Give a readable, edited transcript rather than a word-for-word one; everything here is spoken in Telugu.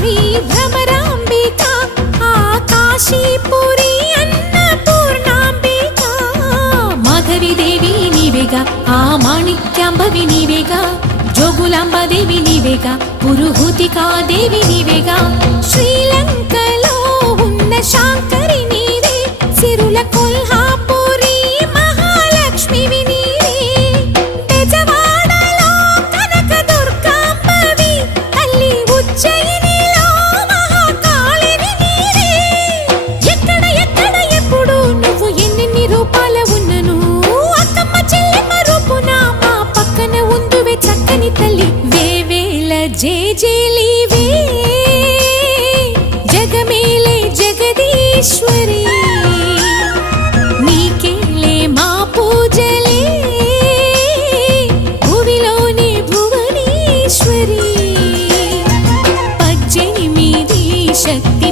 శ్రీ భ్రమరాంబిక ఆకాశీపురి అన్నపూర్ణాంబిక మాధవి దేవి నీవేగా ఆ మాణిక్యాంబవి నీవేగా జోగులాంబదేవి నీవేగా పురుహూతికా దేవి నీవేగా శ్రీలంకలో ఉన్న శాంకరి నీవే సిరుల కొల్హాపురి మహాలక్ష్మివి నీవే బెజవాడలో కనక దుర్గాంబవి తల్లి ఉజ్జయినిలో మహాకాళివి నీవే ఎక్కడ ఎక్కడ ఎప్పుడు నువ్వు ఎన్నెన్ని రూపాల ఉన్నను అక్కమ్మ చెల్లెమ్మ రూపున మా పక్కన ఉందువే చక్కని తల్లి వేవేల జేజేలివే జగమేలే జగదీశ్వరి నీకేలే మా పూజలే భువిలోని భువనేశ్వరి 18 శక్తి